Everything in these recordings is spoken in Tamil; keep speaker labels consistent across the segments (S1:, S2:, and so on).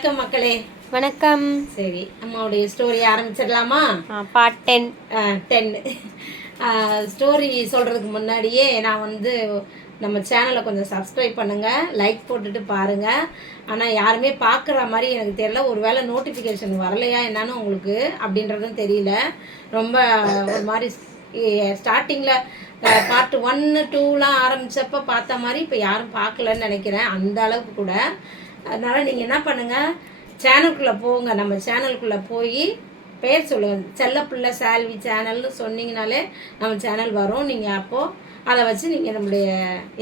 S1: வணக்கம் மக்களே வணக்கம் சரி நம்மளுடைய ஸ்டோரி ஆரம்பிச்சிடலாமா பார்ட் டென் டென் ஸ்டோரி சொல்கிறதுக்கு முன்னாடியே நான் வந்து நம்ம சேனலை கொஞ்சம் சப்ஸ்கிரைப் பண்ணுங்கள் லைக் போட்டுட்டு பாருங்கள் ஆனால் யாருமே பார்க்குற மாதிரி எனக்கு தெரியல ஒரு வேளை நோட்டிஃபிகேஷன் வரலையா என்னன்னு உங்களுக்கு அப்படின்றதும் தெரியல ரொம்ப ஒரு மாதிரி ஸ்டார்டிங்கில் பார்ட் ஒன்று டூலாம் ஆரம்பித்தப்போ பார்த்த மாதிரி இப்போ யாரும் பார்க்கலன்னு நினைக்கிறேன் அந்த அளவுக்கு கூட அதனால் நீங்கள் என்ன பண்ணுங்கள் சேனலுக்குள்ளே போங்க நம்ம சேனலுக்குள்ளே போய் பேர் சொல்லுங்கள் செல்லப்பிள்ளை சேல்வி சேனல்னு சொன்னீங்கனாலே நம்ம சேனல் வரும் நீங்கள் அப்போது அதை வச்சு நீங்கள் நம்முடைய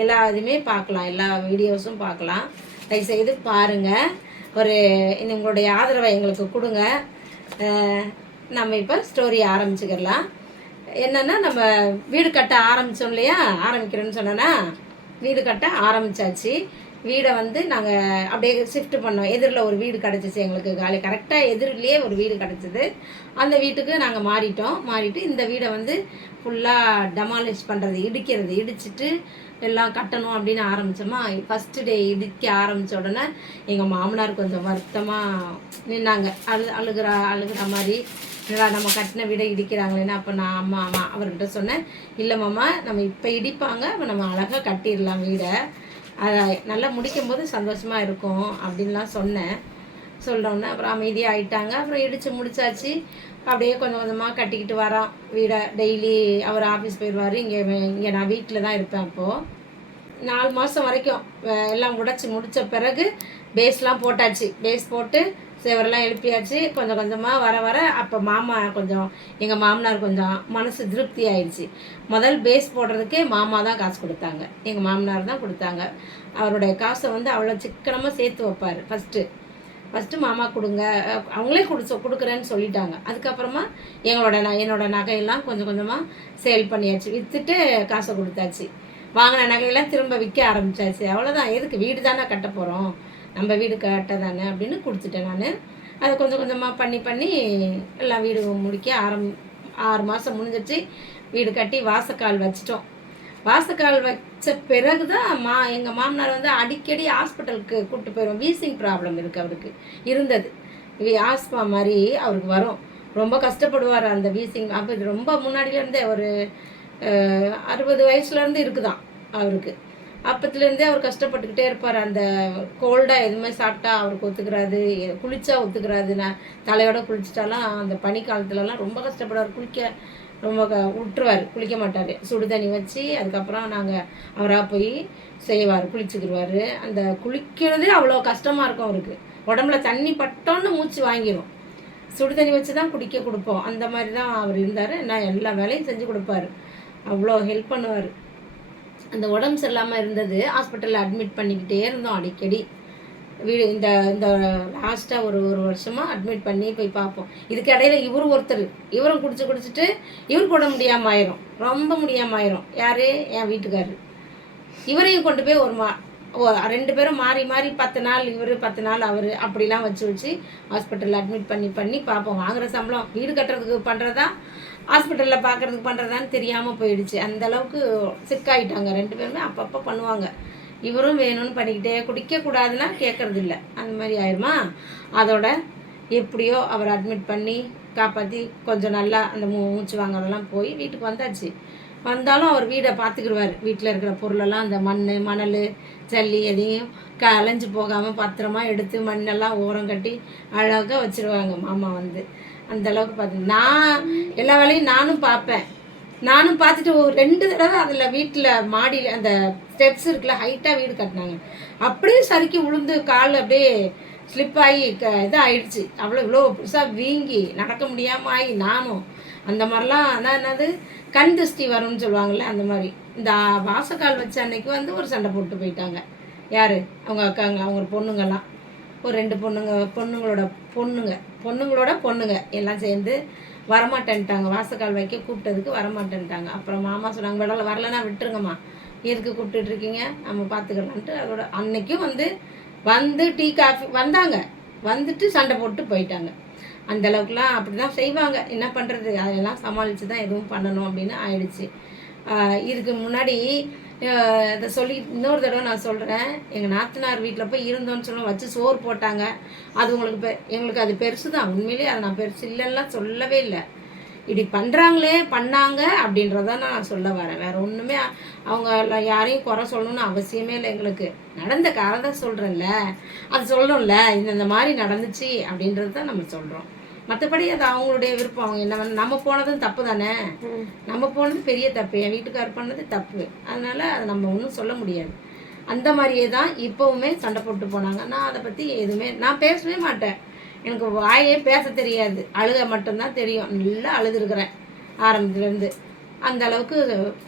S1: எல்லா இதுவுமே பார்க்கலாம் எல்லா வீடியோஸும் பார்க்கலாம் தயவு செய்து பாருங்கள் ஒரு உங்களுடைய ஆதரவை எங்களுக்கு கொடுங்க நம்ம இப்போ ஸ்டோரி ஆரம்பிச்சுக்கிடலாம் என்னென்னா நம்ம வீடு கட்ட ஆரம்பித்தோம் இல்லையா ஆரம்பிக்கிறோன்னு சொன்னேன்னா வீடு கட்ட ஆரம்பித்தாச்சு வீடை வந்து நாங்கள் அப்படியே ஷிஃப்ட் பண்ணோம் எதிரில் ஒரு வீடு கிடச்சிச்சு எங்களுக்கு காலி கரெக்டாக எதிரிலேயே ஒரு வீடு கிடச்சிது அந்த வீட்டுக்கு நாங்கள் மாறிட்டோம் மாறிட்டு இந்த வீடை வந்து ஃபுல்லாக டெமாலிஷ் பண்ணுறது இடிக்கிறது இடிச்சிட்டு எல்லாம் கட்டணும் அப்படின்னு ஆரம்பித்தோமா ஃபஸ்ட்டு டே இடிக்க ஆரம்பித்த உடனே எங்கள் மாமனார் கொஞ்சம் வருத்தமாக நின்னாங்க அழு அழுகிற அழுகிற மாதிரி இல்லை நம்ம கட்டின வீடை இடிக்கிறாங்களேன்னு அப்போ நான் அம்மா அம்மா அவர்கிட்ட சொன்னேன் இல்லை மாமா நம்ம இப்போ இடிப்பாங்க அப்போ நம்ம அழகாக கட்டிடலாம் வீடை அதை நல்லா முடிக்கும் போது சந்தோஷமாக இருக்கும் அப்படின்லாம் சொன்னேன் சொல்கிறோன்னே அப்புறம் அமைதியாக ஆயிட்டாங்க அப்புறம் இடித்து முடிச்சாச்சு அப்படியே கொஞ்சம் கொஞ்சமாக கட்டிக்கிட்டு வரோம் வீடை டெய்லி அவர் ஆஃபீஸ் போயிடுவார் இங்கே இங்கே நான் வீட்டில் தான் இருப்பேன் அப்போது நாலு மாதம் வரைக்கும் எல்லாம் உடைச்சி முடித்த பிறகு பேஸ்லாம் போட்டாச்சு பேஸ் போட்டு சேவரெல்லாம் எழுப்பியாச்சு கொஞ்சம் கொஞ்சமாக வர வர அப்போ மாமா கொஞ்சம் எங்கள் மாமனார் கொஞ்சம் மனசு திருப்தி ஆயிடுச்சு முதல் பேஸ் போடுறதுக்கே மாமா தான் காசு கொடுத்தாங்க எங்கள் மாமனார் தான் கொடுத்தாங்க அவருடைய காசை வந்து அவ்வளோ சிக்கனமாக சேர்த்து வைப்பார் ஃபஸ்ட்டு ஃபஸ்ட்டு மாமா கொடுங்க அவங்களே கொடுத்து கொடுக்குறேன்னு சொல்லிட்டாங்க அதுக்கப்புறமா எங்களோட ந என்னோடய நகையெல்லாம் கொஞ்சம் கொஞ்சமாக சேல் பண்ணியாச்சு விற்றுட்டு காசை கொடுத்தாச்சு வாங்கின நகையெல்லாம் திரும்ப விற்க ஆரம்பித்தாச்சு அவ்வளோதான் எதுக்கு வீடு தானே கட்ட போகிறோம் நம்ம வீடு கட்ட தானே அப்படின்னு கொடுத்துட்டேன் நான் அதை கொஞ்சம் கொஞ்சமாக பண்ணி பண்ணி எல்லாம் வீடு முடிக்க ஆரம் ஆறு மாதம் முடிஞ்சிச்சு வீடு கட்டி வாசக்கால் வச்சிட்டோம் வாசக்கால் வச்ச பிறகு தான் மா எங்கள் மாமனார் வந்து அடிக்கடி ஹாஸ்பிட்டலுக்கு கூப்பிட்டு போயிடும் வீசிங் ப்ராப்ளம் இருக்குது அவருக்கு இருந்தது ஆஸ்மா மாதிரி அவருக்கு வரும் ரொம்ப கஷ்டப்படுவார் அந்த வீசிங் அப்போ இது ரொம்ப முன்னாடியிலேருந்தே ஒரு அறுபது வயசுலேருந்து இருக்குதான் அவருக்கு அப்பத்துலேருந்தே அவர் கஷ்டப்பட்டுக்கிட்டே இருப்பார் அந்த கோல்டாக எதுவுமே சாப்பிட்டா அவருக்கு ஒத்துக்கிறாது குளிச்சா ஒத்துக்கிறாது நான் தலையோட குளிச்சிட்டாலாம் அந்த பனி காலத்துலலாம் ரொம்ப கஷ்டப்படுவார் குளிக்க ரொம்ப க விட்டுருவார் குளிக்க மாட்டார் சுடு தண்ணி வச்சு அதுக்கப்புறம் நாங்கள் அவராக போய் செய்வார் குளிச்சுக்கிடுவார் அந்த குளிக்கிறதே அவ்வளோ கஷ்டமாக இருக்கும் அவருக்கு உடம்புல தண்ணி பட்டோன்னு மூச்சு வாங்கிடும் சுடு தண்ணி வச்சு தான் குடிக்க கொடுப்போம் அந்த மாதிரி தான் அவர் இருந்தார் நான் எல்லா வேலையும் செஞ்சு கொடுப்பாரு அவ்வளோ ஹெல்ப் பண்ணுவார் அந்த உடம்பு சரியில்லாமல் இருந்தது ஹாஸ்பிட்டலில் அட்மிட் பண்ணிக்கிட்டே இருந்தோம் அடிக்கடி வீடு இந்த இந்த லாஸ்ட்டாக ஒரு ஒரு வருஷமாக அட்மிட் பண்ணி போய் பார்ப்போம் இதுக்கு இடையில இவரும் ஒருத்தர் இவரும் குடிச்சு குடிச்சிட்டு இவர் கூட முடியாமல் ஆயிரும் ரொம்ப முடியாமல் ஆயிரும் யார் என் வீட்டுக்காரர் இவரையும் கொண்டு போய் ஒரு மா ரெண்டு பேரும் மாறி மாறி பத்து நாள் இவர் பத்து நாள் அவர் அப்படிலாம் வச்சு வச்சு ஹாஸ்பிட்டலில் அட்மிட் பண்ணி பண்ணி பார்ப்போம் வாங்குகிற சம்பளம் வீடு கட்டுறதுக்கு பண்ணுறதா ஹாஸ்பிட்டலில் பார்க்குறதுக்கு பண்ணுறதான்னு தெரியாமல் போயிடுச்சு அந்த அளவுக்கு சிக்காயிட்டாங்க ரெண்டு பேருமே அப்பப்போ பண்ணுவாங்க இவரும் வேணும்னு பண்ணிக்கிட்டே குடிக்கக்கூடாதுன்னா கேட்குறது இல்லை அந்த மாதிரி ஆயிடுமா அதோட எப்படியோ அவர் அட்மிட் பண்ணி காப்பாற்றி கொஞ்சம் நல்லா அந்த மூ மூச்சு வாங்கலாம் போய் வீட்டுக்கு வந்தாச்சு வந்தாலும் அவர் வீடை பார்த்துக்கிடுவார் வீட்டில் இருக்கிற பொருளெல்லாம் அந்த மண் மணல் ஜல்லி எதையும் கலைஞ்சு போகாமல் பத்திரமா எடுத்து மண்ணெல்லாம் ஓரம் கட்டி அழகாக வச்சுருவாங்க மாமா வந்து அந்த அளவுக்கு பார்த்து நான் எல்லா வேலையும் நானும் பார்ப்பேன் நானும் பார்த்துட்டு ஒரு ரெண்டு தடவை அதில் வீட்டில் மாடியில் அந்த ஸ்டெப்ஸ் இருக்குல்ல ஹைட்டாக வீடு கட்டினாங்க அப்படியே சறுக்கி உளுந்து கால் அப்படியே ஸ்லிப் ஆகி க இதாக ஆயிடுச்சு அவ்வளோ இவ்வளோ புதுசாக வீங்கி நடக்க முடியாமல் ஆகி நானும் அந்த மாதிரிலாம் ஆனால் என்னது கண் திருஷ்டி வரும்னு சொல்லுவாங்கள்ல அந்த மாதிரி இந்த வாசக்கால் வச்ச அன்னைக்கு வந்து ஒரு சண்டை போட்டு போயிட்டாங்க யார் அவங்க அக்காங்க அவங்க பொண்ணுங்கள்லாம் ஒரு ரெண்டு பொண்ணுங்க பொண்ணுங்களோட பொண்ணுங்க பொண்ணுங்களோட பொண்ணுங்க எல்லாம் சேர்ந்து வரமாட்டேன்ட்டாங்க வாசக்கால் வைக்க கூப்பிட்டதுக்கு வரமாட்டேன்ட்டாங்க அப்புறம் மாமா சொன்னாங்க விடல வரலன்னா விட்டுருங்கம்மா எதுக்கு கூப்பிட்டுட்ருக்கீங்க நம்ம பார்த்துக்கலான்ட்டு அதோட அன்னைக்கும் வந்து வந்து டீ காஃபி வந்தாங்க வந்துட்டு சண்டை போட்டு போயிட்டாங்க அந்த அளவுக்குலாம் அப்படி தான் செய்வாங்க என்ன பண்ணுறது அதெல்லாம் சமாளித்து தான் எதுவும் பண்ணணும் அப்படின்னு ஆயிடுச்சு இதுக்கு முன்னாடி இதை சொல்லி இன்னொரு தடவை நான் சொல்கிறேன் எங்கள் நாத்தனார் வீட்டில் போய் இருந்தோன்னு சொல்ல வச்சு சோறு போட்டாங்க அது உங்களுக்கு பெ எங்களுக்கு அது பெருசு தான் உண்மையிலேயே அதை நான் பெருசு இல்லைன்னா சொல்லவே இல்லை இப்படி பண்ணுறாங்களே பண்ணாங்க அப்படின்றத நான் சொல்ல வரேன் வேறு ஒன்றுமே அவங்க யாரையும் குறை சொல்லணும்னு அவசியமே இல்லை எங்களுக்கு நடந்த காரதான் சொல்கிறேன்ல அது சொல்லணும்ல இந்த மாதிரி நடந்துச்சு அப்படின்றது தான் நம்ம சொல்கிறோம் மற்றபடி அது அவங்களுடைய விருப்பம் அவங்க என்ன நம்ம போனதும் தப்பு தானே நம்ம போனது பெரிய தப்பு என் வீட்டுக்கார் பண்ணது தப்பு அதனால் அதை நம்ம ஒன்றும் சொல்ல முடியாது அந்த மாதிரியே தான் இப்போவுமே சண்டை போட்டு போனாங்க நான் அதை பற்றி எதுவுமே நான் பேசவே மாட்டேன் எனக்கு வாயே பேச தெரியாது அழுக மட்டும்தான் தெரியும் நல்லா அழுதுருக்குறேன் ஆரம்பத்துலேருந்து அந்த அளவுக்கு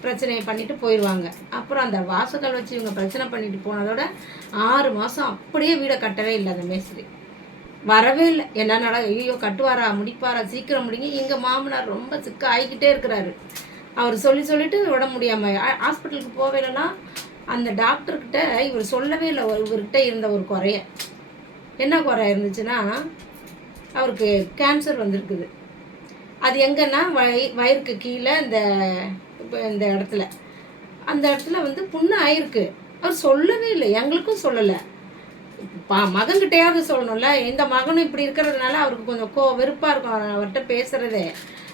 S1: பிரச்சனையை பண்ணிட்டு போயிடுவாங்க அப்புறம் அந்த வாசக்கால் வச்சு இவங்க பிரச்சனை பண்ணிட்டு போனதோட ஆறு மாதம் அப்படியே வீடை கட்டவே இல்லை அந்த மேஸ்திரி வரவே இல்லை என்னன்னா ஐயோ கட்டுவாரா முடிப்பாரா சீக்கிரம் முடிங்கி எங்கள் மாமனார் ரொம்ப சிக்க ஆகிக்கிட்டே இருக்கிறாரு அவர் சொல்லி சொல்லிட்டு உடம்பு முடியாமல் ஹாஸ்பிட்டலுக்கு போவேலன்னா அந்த டாக்டர்கிட்ட இவர் சொல்லவே இல்லை இவர்கிட்ட இருந்த ஒரு குறைய என்ன குறை இருந்துச்சுன்னா அவருக்கு கேன்சர் வந்திருக்குது அது எங்கன்னா வய வயிறுக்கு கீழே இந்த இந்த இடத்துல அந்த இடத்துல வந்து புண்ணு ஆயிருக்கு அவர் சொல்லவே இல்லை எங்களுக்கும் சொல்லலை பா மகன்கிட்டையாவது சொல்லணும்ல இந்த மகனும் இப்படி இருக்கிறதுனால அவருக்கு கொஞ்சம் கோ வெறுப்பாக இருக்கும் அவர்கிட்ட பேசுகிறதே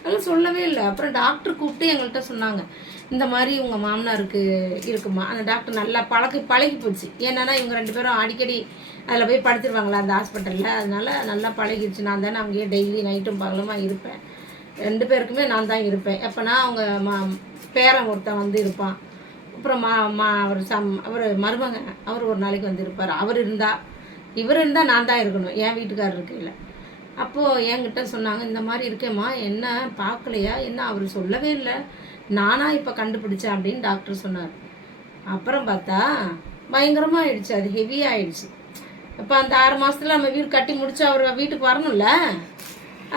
S1: அதெல்லாம் சொல்லவே இல்லை அப்புறம் டாக்டர் கூப்பிட்டு எங்கள்கிட்ட சொன்னாங்க இந்த மாதிரி உங்கள் மாமனாருக்கு இருக்குமா அந்த டாக்டர் நல்லா பழக்கி பழகி போச்சு ஏன்னா இவங்க ரெண்டு பேரும் அடிக்கடி அதில் போய் படுத்துருவாங்களா அந்த ஹாஸ்பிட்டலில் அதனால நல்லா பழகிடுச்சு நான் தானே அங்கேயே டெய்லி நைட்டும் பகலுமா இருப்பேன் ரெண்டு பேருக்குமே நான் தான் இருப்பேன் எப்போனா அவங்க மா பேரன் ஒருத்தன் வந்து இருப்பான் அப்புறம் மா மா அவர் சம் அவர் மருமங்க அவர் ஒரு நாளைக்கு வந்திருப்பார் அவர் இருந்தால் இவர் இருந்தால் நான் தான் இருக்கணும் என் வீட்டுக்காரர் இருக்கையில் அப்போது என்கிட்ட சொன்னாங்க இந்த மாதிரி இருக்கேம்மா என்ன பார்க்கலையா என்ன அவர் சொல்லவே இல்லை நானாக இப்போ கண்டுபிடிச்சேன் அப்படின்னு டாக்டர் சொன்னார் அப்புறம் பார்த்தா பயங்கரமாக ஆயிடுச்சு அது ஹெவியாக ஆயிடுச்சு இப்போ அந்த ஆறு மாதத்தில் நம்ம வீடு கட்டி முடிச்சு அவர் வீட்டுக்கு வரணும்ல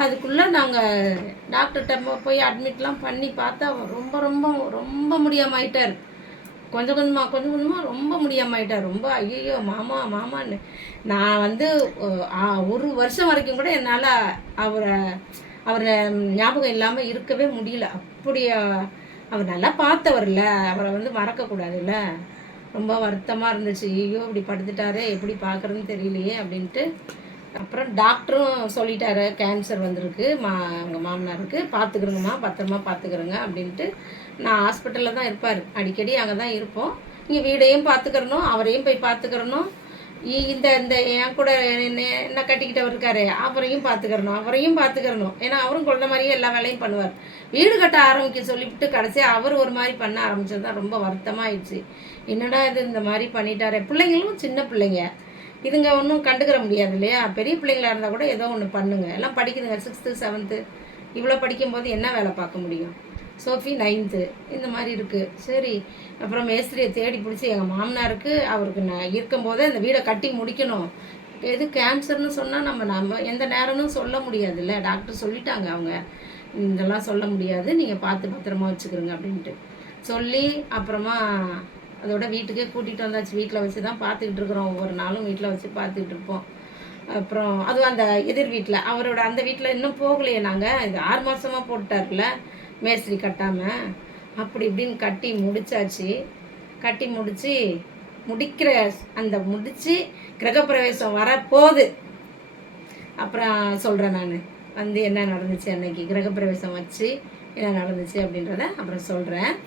S1: அதுக்குள்ளே நாங்கள் டாக்டர்கிட்ட போய் அட்மிட்லாம் பண்ணி பார்த்தா ரொம்ப ரொம்ப ரொம்ப முடியாமல் ஆயிட்டார் கொஞ்சம் கொஞ்சமாக கொஞ்சம் கொஞ்சமாக ரொம்ப முடியாமல் ஆகிட்டார் ரொம்ப ஐயோ மாமா மாமான்னு நான் வந்து ஒரு வருஷம் வரைக்கும் கூட என்னால் அவரை அவரை ஞாபகம் இல்லாமல் இருக்கவே முடியல அப்படியா அவர் நல்லா பார்த்தவர்ல அவரை வந்து மறக்கக்கூடாதுல்ல ரொம்ப வருத்தமாக இருந்துச்சு ஐயோ இப்படி படுத்துட்டாரு எப்படி பார்க்குறதுன்னு தெரியலையே அப்படின்ட்டு அப்புறம் டாக்டரும் சொல்லிட்டாரு கேன்சர் வந்திருக்கு மா அவங்க மாமனாருக்கு பார்த்துக்கிறோங்கம்மா பத்திரமா பார்த்துக்கிறோங்க அப்படின்ட்டு நான் ஹாஸ்பிட்டலில் தான் இருப்பார் அடிக்கடி அங்கே தான் இருப்போம் இங்கே வீடையும் பார்த்துக்கிறணும் அவரையும் போய் பார்த்துக்கிறணும் இந்த இந்த என் கூட என்ன என்ன கட்டிக்கிட்டவர் இருக்காரு அவரையும் பார்த்துக்கிறணும் அவரையும் பார்த்துக்கிறணும் ஏன்னா அவரும் குழந்த மாதிரியே எல்லா வேலையும் பண்ணுவார் வீடு கட்ட ஆரம்பிக்க சொல்லிவிட்டு கடைசியாக அவர் ஒரு மாதிரி பண்ண ஆரம்பித்தது தான் ரொம்ப வருத்தமாகிடுச்சு என்னடா இது இந்த மாதிரி பண்ணிட்டாரு பிள்ளைங்களும் சின்ன பிள்ளைங்க இதுங்க ஒன்றும் கண்டுக்கிற முடியாது இல்லையா பெரிய பிள்ளைங்களாக இருந்தால் கூட ஏதோ ஒன்று பண்ணுங்க எல்லாம் படிக்குதுங்க சிக்ஸ்த்து செவன்த்து இவ்வளோ படிக்கும்போது என்ன வேலை பார்க்க முடியும் சோஃபி நைன்த்து இந்த மாதிரி இருக்குது சரி அப்புறம் மேஸ்திரியை தேடி பிடிச்சி எங்கள் மாமனாருக்கு அவருக்கு நான் இருக்கும்போதே அந்த வீடை கட்டி முடிக்கணும் எது கேன்சர்னு சொன்னால் நம்ம நம்ம எந்த நேரமும் சொல்ல முடியாதுல்ல டாக்டர் சொல்லிட்டாங்க அவங்க இதெல்லாம் சொல்ல முடியாது நீங்கள் பார்த்து பத்திரமா வச்சுக்கிறோங்க அப்படின்ட்டு சொல்லி அப்புறமா அதோட வீட்டுக்கே கூட்டிகிட்டு வந்தாச்சு வீட்டில் வச்சு தான் பார்த்துக்கிட்டு இருக்கிறோம் ஒவ்வொரு நாளும் வீட்டில் வச்சு பார்த்துக்கிட்டு இருப்போம் அப்புறம் அதுவும் அந்த எதிர் வீட்டில் அவரோட அந்த வீட்டில் இன்னும் போகலையே நாங்கள் இது ஆறு மாதமாக போட்டார்ல மேஸ்திரி கட்டாமல் அப்படி இப்படின்னு கட்டி முடித்தாச்சு கட்டி முடித்து முடிக்கிற அந்த முடித்து கிரகப்பிரவேசம் வரப்போகுது அப்புறம் சொல்கிறேன் நான் வந்து என்ன நடந்துச்சு அன்னைக்கு கிரகப்பிரவேசம் வச்சு என்ன நடந்துச்சு அப்படின்றத அப்புறம் சொல்கிறேன்